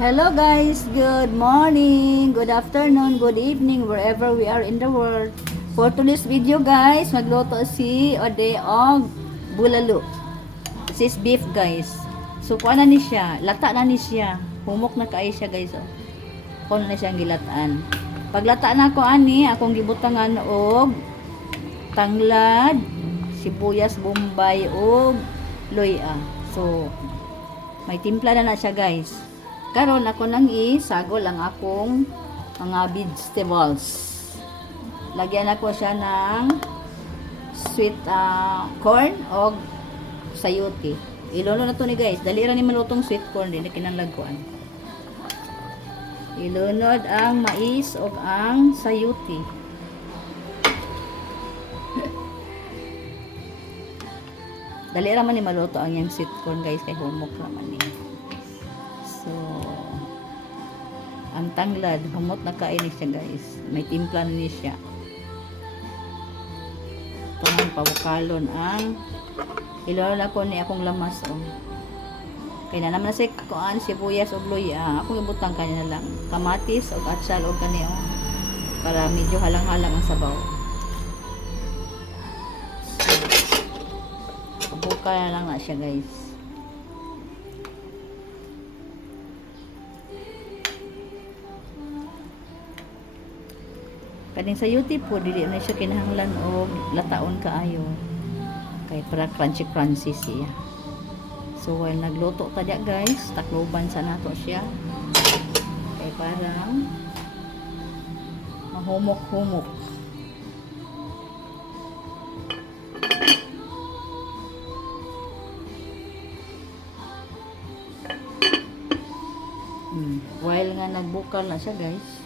Hello guys, good morning, good afternoon, good evening, wherever we are in the world. For today's video guys, magluto si Ode og bulalo. This is beef guys. So kuha na ni siya, lata na ni siya. Humok na kaay siya guys. Oh. Kuha na siyang gilataan. Paglata na ko ani, akong gibutangan og tanglad, sibuyas, bombay og loya. So may timpla na siya guys. Karon ako nang isagol ang akong mga vegetables. Lagyan ako siya ng sweet corn o sayote. Iluno na to ni guys. Dali ra ni malutong sweet corn din kinalagkuan. Ilunod ang mais o ang sayote. Dali ra man ni maluto ang yang sweet corn guys kay humok naman ni. So, ang tanglad, humot na kain siya guys. May timpla na siya. Ito pawakalon ang ilolo na ko ni akong lamas. Oh. Kaya na naman na si kuan, sibuyas o luya. Akong ibutang kanya na lang. Kamatis o atsal o kani. Oh. Para medyo halang-halang ang sabaw. So, buka na lang na siya guys. Kaning sayote po dili na siya kinahanglan og lataon kaayo kay para crunchy siya. So while nagluto ta dia guys, takloban sa nato siya kay parang mahumok-humok. While nga nagbukal na siya guys,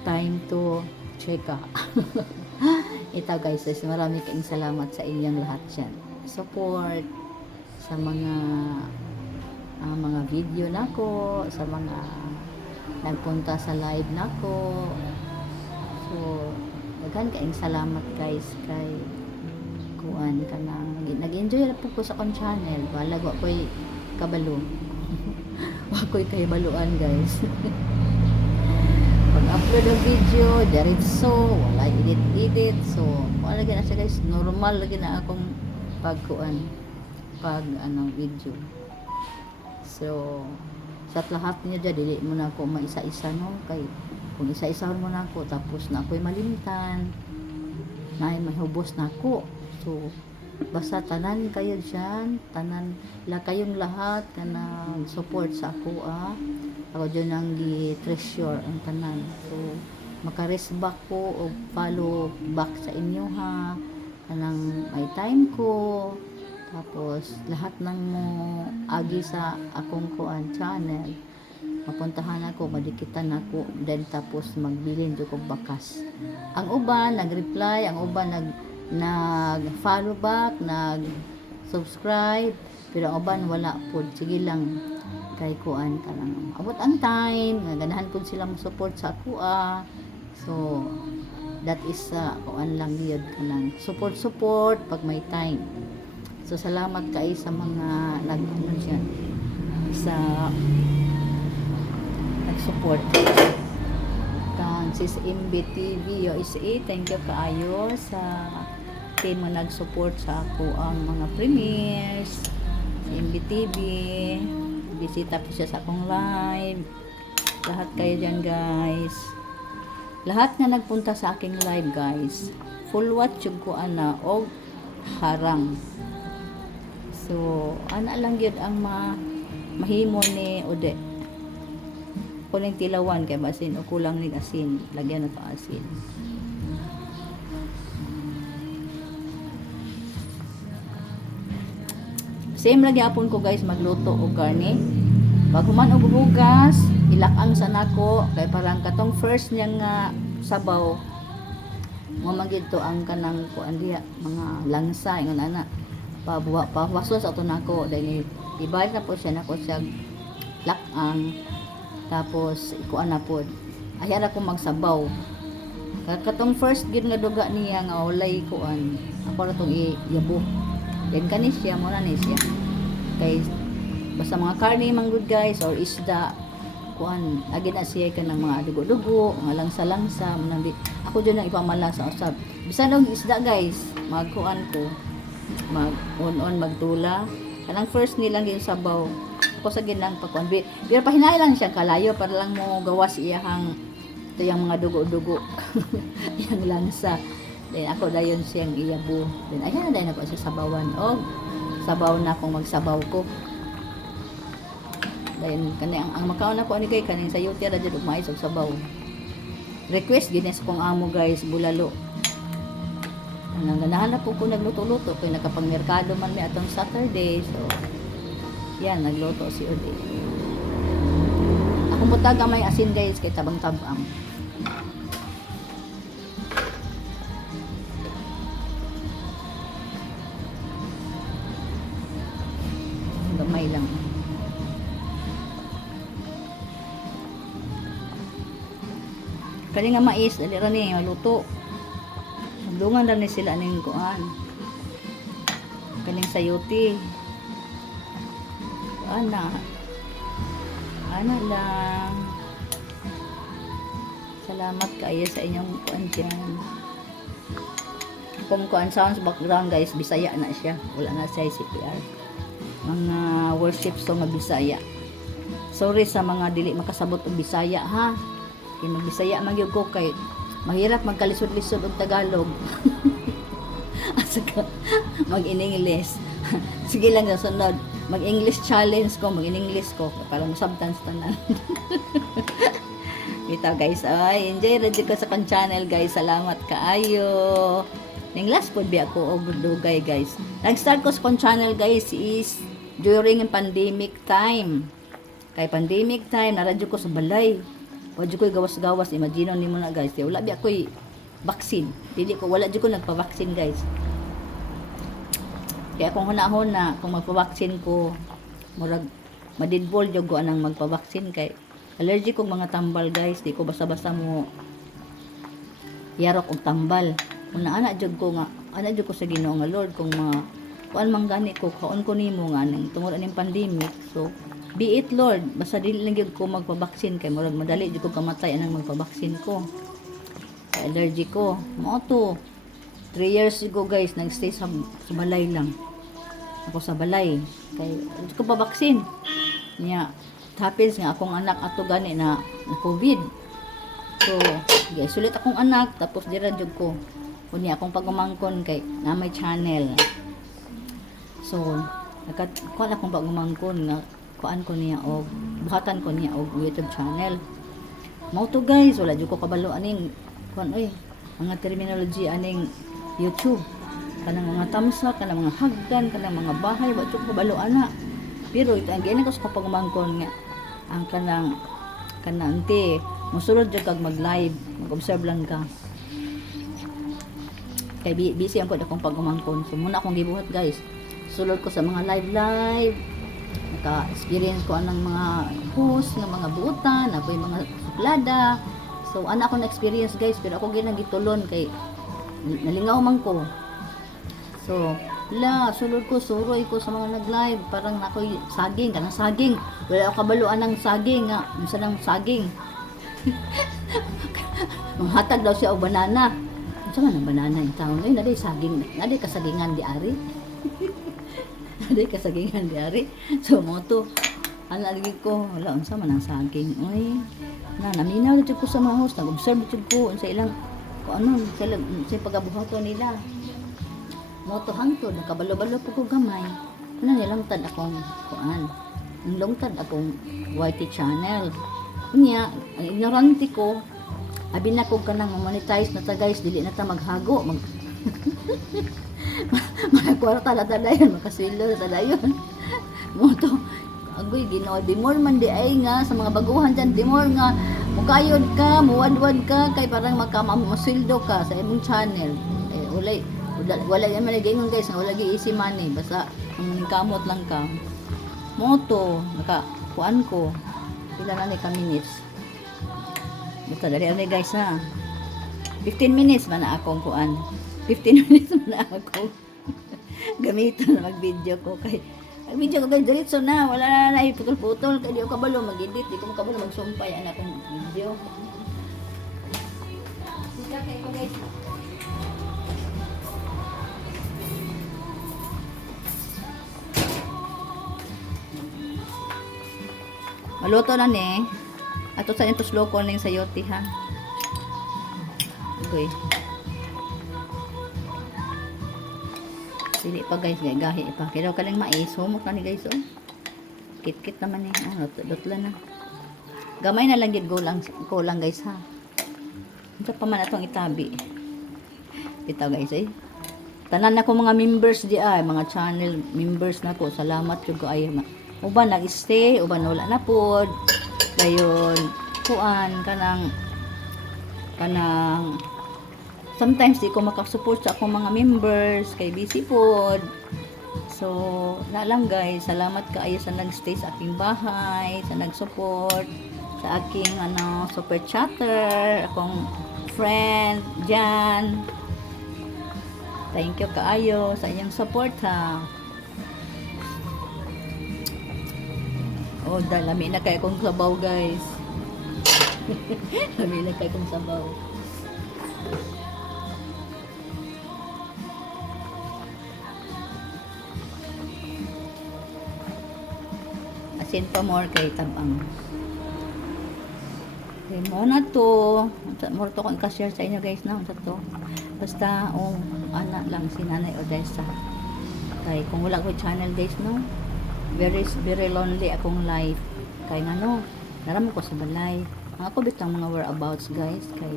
time to check out. Ito guys, marami kayong salamat sa inyong lahat dyan. Support sa mga video nako, sa mga nagpunta sa live nako. So, daghan kayong salamat guys kay kuan kanang nag-enjoy na po ko sa akong channel. Balag wa ko'y kabalo. Wa ko'y kay baluan guys. Pag-upload ng video, diretso, wala edit. So, wala lagi na siya guys. Normal lagi na akong video. So, sa lahat niya dyan, dili mo na ako maisa-isa no. Kay, kung isa-isa mo na ako, tapos na ako'y malimtan, na mahubos na ako. So, basta tanan kayo dyan, kayong lahat na support sa ako ako dyan ang treasure ang tanan. So makaresback ko o follow back sa inyo ha kanang may time ko, tapos lahat ng mo agi sa akong kuan channel mapuntahan ako, madikitan ako, then tapos magbilin do kog bakas. Ang uban nag-reply, ang uban nag-follow back, nag-subscribe, pero ang uban wala po. Sige lang kay kuan kanang abot ang time nga ganahan pud sila mo support sa ako so that is kuan lang gyud kanang support pag may time. So salamat kay sa mga nag-support kang sis MB TV USA. Thank you kaayo sa team na nag-support sa ako ang mga premieres MB TV. Bisita po siya sa akong live. Lahat kayo dyan guys. Lahat na nagpunta sa aking live guys, full watch yung ko og harang. So ana lang yun ang mahimo ni Ode. Kuning tilawan kay basin o kulang ning asin, lagyan na to asin. Same lagi apon ko guys magluto og garni. Pag human og bugas, ilak-ang sa nako kay parang katong first niyang sabaw. Mo magid to ang kanang kuan diha mga langsa ingon ana. Pawasos ato nako dahil ibalik na po siya nako siya lak-ang. Tapos kuan na pod. Ayara ko magsabaw. Katong first gid nga duga niya nga walay kuan. Ako ra tong iyabo. Yan kani siya mo na ni siya. Kay basta mga karne man good guys or isda kuan agi na siya ka ng mga dugo-dugo mga langsa-langsa ako dyan ang ipamalasa usab bisan og isda guys magkuan ko mag on magtula kanang first nilang yung sabaw ako sa ginang pakuan pero pahinay lang siya kalayo para lang mo gawas iyahang ito yung mga dugo-dugo yung langsa then ako dayon siyang iyabo then ayan na dayon ako sa sabawan og sabaw na kung magsabaw ko dahil ang makaon na po ani kay kanin sa yuti ra jud mais og sabaw. Request gines kong amo guys bulalo. Ang ganahan po ko nagluto-luto kay nakapangmerkado man mi atong Saturday so yan nagluto si Odi. Ako mutag may asin guys kay tabang-tabang. Gamay lang. Kani nga mais dali ra ni maluto. Sundungan ra ni sila ning kuan. Kaning sayote. Ana lang. Salamat kayo sa inyong kuan diyan. Kung kuan sounds background guys, Bisaya na siya. Wala na siya CPR. Mga worship song nga Bisaya. Sorry sa mga dili makasabot og Bisaya ha. Kay mag-Bisaya magyud ko kay mahirap magkalisod-lisod og Tagalog. Asa ka mag-in-English. Sige lang sa sunod. Mag-English challenge ko, mag-in-English ko para masabtan sa tanan. Kita guys, ay enjoy ra ko sa kan channel guys. Salamat kaayo. Ning last pod bi ako og dugay guys. Nag-start ko sa kan channel guys is during pandemic time. Kay pandemic time naradyo ko sa balay. Wadyo ko'y gawas-gawas, imagine nimo na guys. Wala bi ako'y vaccine. Dili ko, wala dyo ko nagpa-vaccine guys. Kaya kung hunahon na, kung magpa-vaccine ko, murag, madidbol dyo ko anang magpa-vaccine kay allergic kong mga tambal guys. Di ko basta-basta mo yarok og tambal. Kung naana dyo ko nga, ana dyo ko sa Ginoo nga Lord, kung mga, kuan man gani ko, kaon ko nimo nga, nang tungod aning pandemic. So, be it Lord, basta dili lang gyud ko magpa-vaccine kay murag madali gyud ko kamatay anang magpa-vaccine ko. Kay allergic ko. Mo to. 3 years ago guys, nagstay sa balay lang. Ako sa balay kay hindi ko pa-vaccine. Nya happens nga akong anak ato gani na COVID. So, guys, sulit akong anak tapos dira jud ko. Kunya akong pagumangkon kay na may channel. So, kuan akong pagumangkon nga kuan ko niya og buhatan ko niya og YouTube channel. Mao to guys, wala jud ko kabalo aning kuan mga terminology aning YouTube. Kanang mga thumbs up, kanang mga hagdan, kanang mga bahay, wa jud ko kabalo ana. Pero ito ang gani ko sa pagumangkon nga ang kanang te mosulod jud kag mag-live, mag-observe lang ka. Kay busy ang pod akong pagumangkon. So muna akong gibuhat guys. Sulod ko sa mga live naka-experience ko anang mga host ng mga buutan, ako'y mga suplada. So, ana ako na-experience guys, pero ako ginagitulon kay nalingaw man ko. So, sulod ko, suroy ko sa mga nag-live, parang ako'y saging, kanang saging. Wala ako kabaluan ng saging, nga, misa ng saging. Manghatag daw siya o banana. Saan man ang banana yung taon? Ay, naday saging, naday kasagingan di ari. Naday kasagingan di ari. So, mo to, lagi ko, wala, unsa man ang saging. Uy, naminaw dito ko sa mga host, nag-observe dito ko, sa ilang, sa pagabuhato nila. Mo to hangtod, nakabalo-balo po ko gamay. Nilang tad akong, ang longtad akong YT channel. Kunya, ang ignorante ko, abi na ko kanang monetize na ta guys, dili na ta maghago, mga kwarta na talayon, makaswilo na talayon. Mo to, agoy, Ginoo, di more man di ay nga, sa mga baguhan dyan, di more nga, mukayod ka, muwadwad ka, kay parang makamaswildo ka sa imong channel. Wala yan man nag-ingon guys, wala gi-easy money, basta ang kamot lang ka. Mo to, nakakuan ko, pila na ni ka minutes. Basta dali guys ha. 15 minutes man na akong kuan. 15 minutes man na ako. Gamiton na mag-video ko kay Ay, video ko guys, diretso na. Wala na putol-putol. Kaya di ko kabalo mag-edit. Di ko makabalo magsumpay ang akong video. Sige kayo guys. Maluto na ni. Ato sa intos loko na yung sayote ha. Okay. Dili pa guys, gahi pa. Kaya ka lang mais, humok na ni guys oh. Kit-kit naman eh. Dotla na. Gamay na lang gid kulang guys ha. Unsa pa man atong itabi. Bitaw guys eh. Tanan na ko mga members di ay, mga channel members na ko. Salamat jud ko ay. Uban nag-stay, uban wala na pod. Dayon kuan kanang sometimes di ko makasupport sa akong mga members kay busy pod. So, na lang guys, salamat kaayo sa nagstay sa aking bahay, sa nagsupport sa aking super chatter, akong friend Jan. Thank you kaayo sa inyong support ha. Oh, lami na kay akong sabaw guys. Lami na kay akong sabaw. Asin pa more kay tabang. Okay, mo na to. More to kung ka-share sa inyo guys na. To. Basta, anak lang si Nanay Odessa. Kay kung wala ko channel guys no. Very lonely akong life. Kay naram ko sa balay. Ang ako bitang mga whereabouts guys. Kay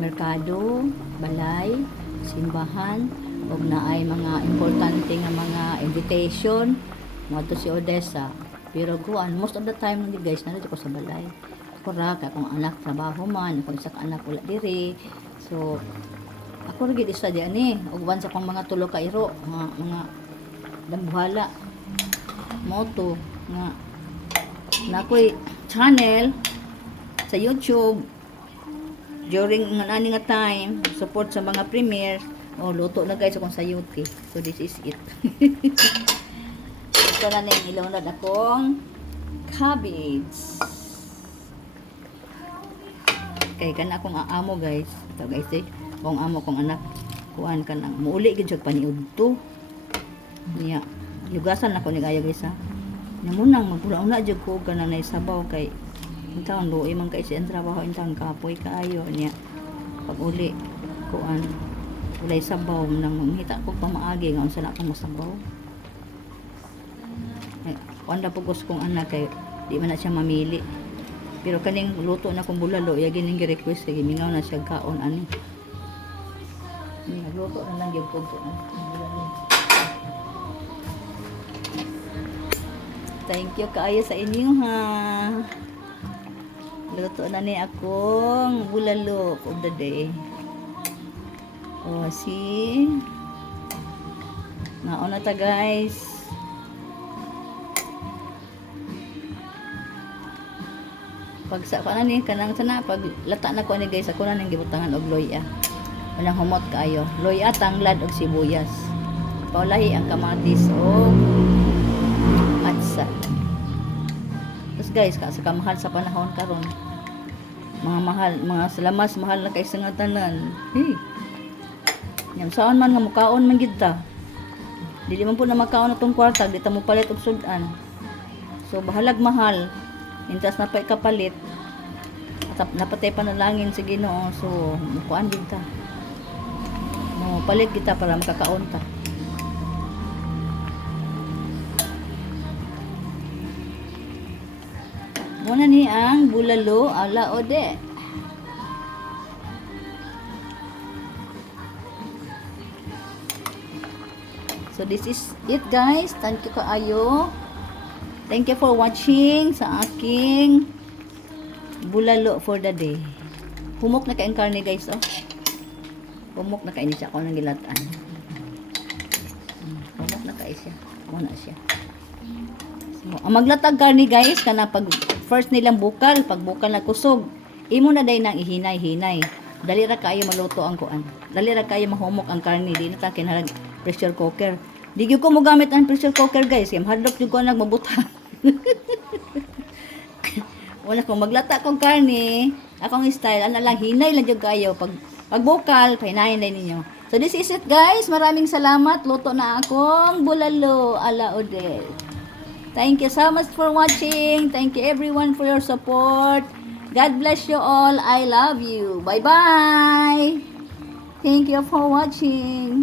merkado, balay, simbahan, o na ay mga importante nga mga invitation. Mga to si Odessa. Pero guan, most of the time hindi guys, nandito ko sa balay. Kurak, akong anak trabaho man, akong isa ka anak wala diri. So, ako rin isa diyan eh. Ugban sa kong mga tulo ka iro, mga dambuhala. Moto nga na ako'y channel sa YouTube during nga time support sa mga premiere luto na guys akong sayote. So this is it. Ito na yung ilunod akong cabbage. Kay kana akong amo guys. Ito guys kung amo kong anak kuan ka nang muuli gid siya paniud to niya. Yugasan na ko ni kaya guys ha. Namunang magpula-una jud ko kanang naisabaw kay intawon luoy man kay siya trabaho intawon kapoy kaayo niya. Pag uli kuan walay sabaw nang mamita ko pa maagi nga unsa na akong masabaw. Kuan da pugos kong anak kay di man na siya mamili. Pero kaning luto na kong bulalo ya gining gi-request kay mingaw na siya kaon ani. Nagluto na lang gyud ko bulalo. Thank you kaayo sa inyo ha. Luto na ni akong bulalo of the day. See? Naon na ta guys. Pag sa kanan ni kanang sana pag lata na ko ni guys ako na ning gibutangan og loya. Walang humot kaayo. Loya, tanglad og sibuyas. Paulahi ang kamatis o atsa. Tapos guys, sa kamahal sa panahon karon, mga salamas mahal na kay sa tanan. Hey. Nyam saan man nga mukaon man gid ta. Dili man po na makaon atong kwarta, di ta mo palit og sudan. So bahalag mahal. Intas na pa ikapalit. At napatay panalangin sa Ginoo. So mukuan gid ta. No, palit kita para makakaon ta. Muna ni ang bulalo ala ode. So this is it guys. Thank you kaayo. Thank you for watching sa aking bulalo for the day. Humok na kain karne guys oh. Humok na kain siya ako nang gilatan. Humok na kain siya. Muna siya. So, ang maglatag karne guys kana pag first nilang bukal, pag bukal na kusog, imo na day nang ihinay-hinay. Dali ra kayo maluto ang kuan. Dali ra kayo mahumok ang karne, di na ta kinahanglan pressure cooker. Di gyud ko mo gamit ang pressure cooker guys, kay hardlock jud ko nagmabuta. Wala kong maglata kong karne, akong style, ano lang, hinay lang jud kayo. Pag bukal, pahinayin din ninyo. So this is it guys, maraming salamat. Luto na akong bulalo ala Odel. Thank you so much for watching. Thank you everyone for your support. God bless you all. I love you. Bye-bye. Thank you for watching.